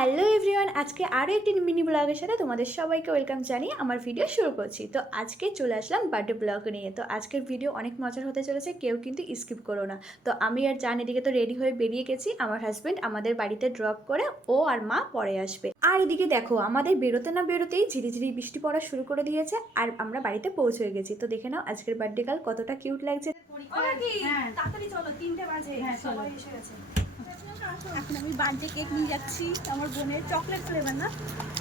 Hello everyone, আজকে আরও একটি মিনি ব্লগের সাথে তোমাদের সবাইকে ওয়েলকাম জানিয়ে আমার ভিডিও শুরু করছি। তো আজকে চলে আসলাম বার্থডে ব্লগ নিয়ে। তো আজকের ভিডিও অনেক মজার হতে চলেছে, কেউ কিন্তু স্কিপ করো না। তো আমি আর জান এদিকে তো রেডি হয়ে বেরিয়ে গেছি। আমার হাজব্যান্ড আমাদের বাড়িতে ড্রপ করে, ও আর মা পরে আসবে। আর এদিকে দেখো, আমাদের বেরোতে না বেরোতেই ঝিরিঝিরি বৃষ্টি পড়া শুরু করে দিয়েছে আর আমরা বাড়িতে পৌঁছে গেছি। তো দেখে নাও আজকের বার্থডে গার্ল কতটা কিউট লাগছে। তাড়াতাড়ি চলো, 3টে বাজে। সবাই এসে গেছে। এখন আমি বার্থডে কেক নিয়ে যাচ্ছি, আমার বোনের চকলেট ফ্লেভার না।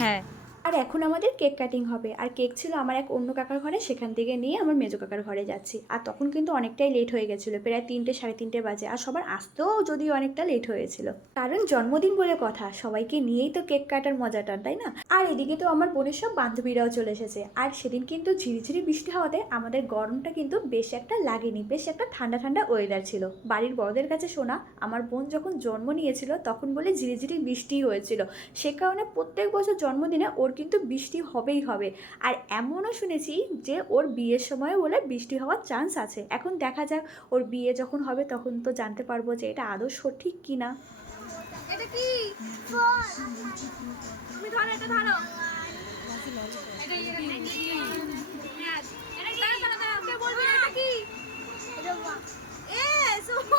হ্যাঁ, আর এখন আমাদের কেক কাটিং হবে। আর কেক ছিল আমার এক অন্য কাকার ঘরে, সেখান থেকে নিয়ে আমার মেজো কাকার ঘরে যাচ্ছি। আর তখন কিন্তু অনেকটাই লেট হয়ে গেছিলো, প্রায় 3টে সাড়ে 3টে বাজে। আর সবার আসতেও যদিও অনেকটা লেট হয়েছিল, কারণ জন্মদিন বলে কথা, সবাইকে নিয়েই তো কেক কাটার মজাটা, তাই না? আর এদিকে তো আমার বোনের সব বান্ধবীরাও চলে এসেছে। আর সেদিন কিন্তু ঝিরিঝিরি বৃষ্টি হওয়াতে আমাদের গরমটা কিন্তু বেশ একটা লাগেনি, বেশ একটা ঠান্ডা ঠান্ডা ওয়েদার ছিল। বাড়ির বড়দের কাছে শোনা, আমার বোন যখন জন্ম নিয়েছিল তখন বলে ঝিরিঝিরি বৃষ্টি হয়েছিল। সে কারণে প্রত্যেক বছর জন্মদিনে ওর কিন্তু বৃষ্টি হবেই হবে। আর এমনও শুনেছি যে ওর বিয়ের সময় বলে বৃষ্টি হওয়ার চান্স আছে। এখন দেখা যাক, ওর বিয়ে যখন হবে তখন তো জানতে পারবো যে এটা আদৌ সঠিক কিনা। এটা কি? তুমি ধরো, এটা ধরো। এটা কি? দাঁড়া, কে বলবে এটা কি? এস ওহো,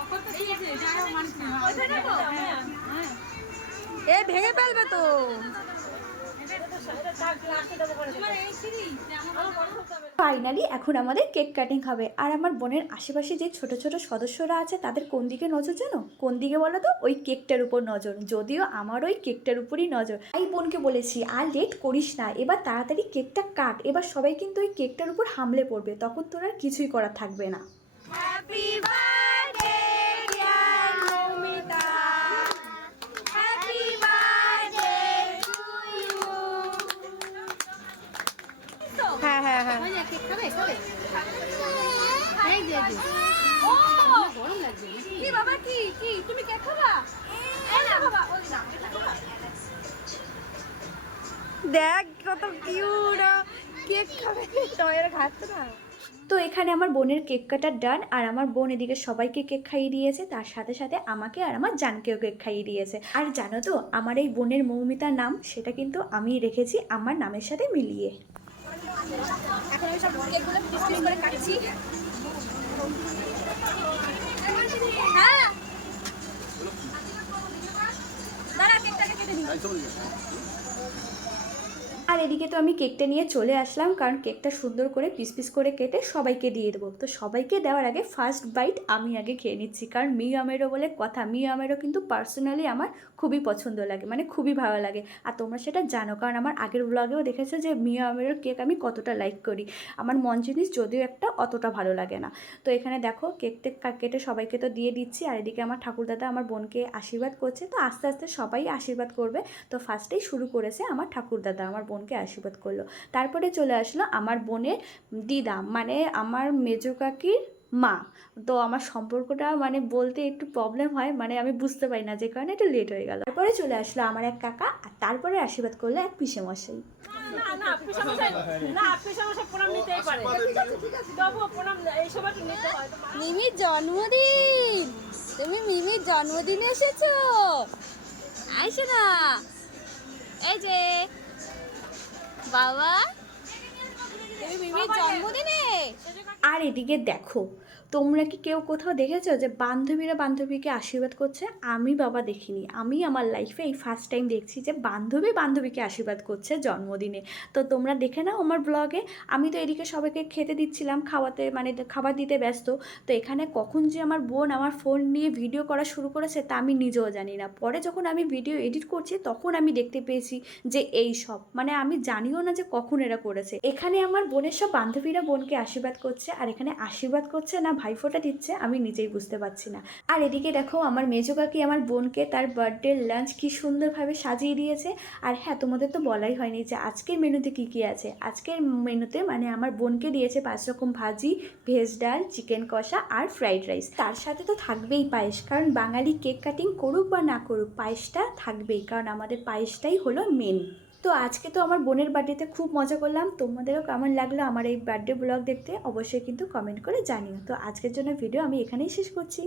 অফার তো দিয়েছে, যাই হোক মানুষ না। ওইটা নেবো। এ ভেঙে ফেলবে তো। ফাইনালি এখন আমাদের কেক কাটিং হবে। আর আমার বোনের আশেপাশে যে ছোট ছোট সদস্যরা আছে তাদের কোন দিকে নজর জানো? কোন দিকে বলো তো? ওই কেকটার উপর নজর। যদিও আমার ওই কেকটার উপরই নজর। এই বোনকে বলেছি আর লেট করিস না, এবার তাড়াতাড়ি কেকটা কাট। এবার সবাই কিন্তু ওই কেকটার উপর হামলে পড়বে, তখন তোর আর কিছুই করার থাকবে না। Happy birthday dear Moumita, happy birthday to you. হ্যাঁ হ্যাঁ হ্যাঁ, ওই যে কেক খাবে খাবে। এই যে ও গরম লাগছে। কি বাবা, কি কি তুমি কেক খাবা? এই না বাবা, ওই না, এটা খাবা। দেখ কত কিউট কেক খাবে, তোমার খাচ্ছে না। তো এখানে আমার বোনের কেক কাটার ডান। আর আমার বোন এদিকে সবাইকে কেক খাইয়ে দিয়েছে, তার সাথে সাথে আমাকে আর আমার জানকেও কেক খাইয়ে দিয়েছে। আর জানো তো, আমার এই বোনের মৌমিতার নাম, সেটা কিন্তু আমি রেখেছি আমার নামের সাথে মিলিয়ে। এখন আমি সব কেকগুলো পিস পিস করে কাটছি। হ্যাঁ, দাঁড়া, কেকটাকে কেটে দিই। আর এদিকে তো আমি কেকটা নিয়ে চলে আসলাম, কারণ কেকটা সুন্দর করে পিস পিস করে কেটে সবাইকে দিয়ে দেবো। তো সবাইকে দেওয়ার আগে ফার্স্ট বাইট আমি আগে খেয়ে নিচ্ছি, কারণ মিউ আমেরো বলে কথা। মিউ আমেরো কিন্তু পার্সোনালি আমার খুবই পছন্দ লাগে, মানে খুবই ভালো লাগে। আর তোমরা সেটা জানো, কারণ আমার আগের ব্লগেও দেখেছো যে মিউ আমেরোর কেক আমি কতটা লাইক করি। আমার মন জিনিস যদিও একটা অতটা ভালো লাগে না। তো এখানে দেখো কেকটা কেটে সবাইকে তো দিয়ে দিচ্ছি। আর এদিকে আমার ঠাকুরদাদা আমার বোনকে আশীর্বাদ করছে। তো আস্তে আস্তে সবাই আশীর্বাদ করবে। তো ফার্স্টেই শুরু করেছে আমার ঠাকুরদাদা, আমার বোনকে আশীর্বাদ করলো। তারপরে চলে আসলো আমার বোনের দিদা, মানে আমার মেজো কাকির মা। তো আমার সম্পর্কটা মানে বলতে একটু প্রবলেম হয়, মানে আমি বুঝতে পারি না, যে কারণে একটু লেট হয়ে গেল। তারপরে চলে আসলো আমার এক কাকা, আর তারপরে আশীর্বাদ করলো এক পিসেমশাই। না না, পিসামশাই না, পিসামশাই প্রণাম নিতেই পারে। ঠিক আছে, তবু প্রণাম এই সময় তো নিতে হয়। মিমির জন্মদিন, তুমি মিমির জন্মদিনে এসেছো? আইসো না, এই যে বাবা, তুমি মিমির জন্মদিনে। আর এদিকে দেখো, তোমরা কি কেউ কোথাও দেখেছো যে বান্ধবীরা বান্ধবীকে আশীর্বাদ করছে? আমি বাবা দেখিনি। আমি আমার লাইফে এই ফার্স্ট টাইম দেখছি যে বান্ধবী বান্ধবীকে আশীর্বাদ করছে জন্মদিনে। তো তোমরা দেখে নাও আমার ব্লগে। আমি তো এদিকে সবাইকে খেতে দিচ্ছিলাম, খাওয়াতে মানে খাবার দিতে ব্যস্ত। তো এখানে কখন যে আমার বোন আমার ফোন নিয়ে ভিডিও করা শুরু করেছে তা আমি নিজেও জানি না। পরে যখন আমি ভিডিও এডিট করছি তখন আমি দেখতে পেয়েছি যে এই সব, মানে আমি জানিও না যে কখন এরা করেছে। এখানে আমার বোনের সব বান্ধবীরা বোনকে আশীর্বাদ করছে, আর এখানে আশীর্বাদ করছে না ভাইফোঁটা দিচ্ছে আমি নিজেই বুঝতে পারছি না। আর এদিকে দেখো, আমার মেজো কাকি আমার বোনকে তার বার্থডে লাঞ্চ কি সুন্দরভাবে সাজিয়ে দিয়েছে। আর হ্যাঁ, তোমাদের তো বলাই হয়নি যে আজকের মেনুতে কি কি আছে। আজকের মেনুতে মানে আমার বোনকে দিয়েছে 5 রকম ভাজি, ভেজ ডাল, চিকেন কষা আর ফ্রাইড রাইস। তার সাথে তো থাকবেই পায়েস, কারণ বাঙালি কেক কাটিং করুক বা না করুক পায়েসটা থাকবেই, কারণ আমাদের পায়েসটাই হলো মেন। তো আজকে তো আমার বোনের বার্থডেতে খুব মজা করলাম। তোমাদেরও কেমন লাগলো আমার এই বার্থডে ব্লগ দেখতে অবশ্যই কিন্তু কমেন্ট করে জানিও। তো আজকের জন্য ভিডিও আমি এখানেই শেষ করছি।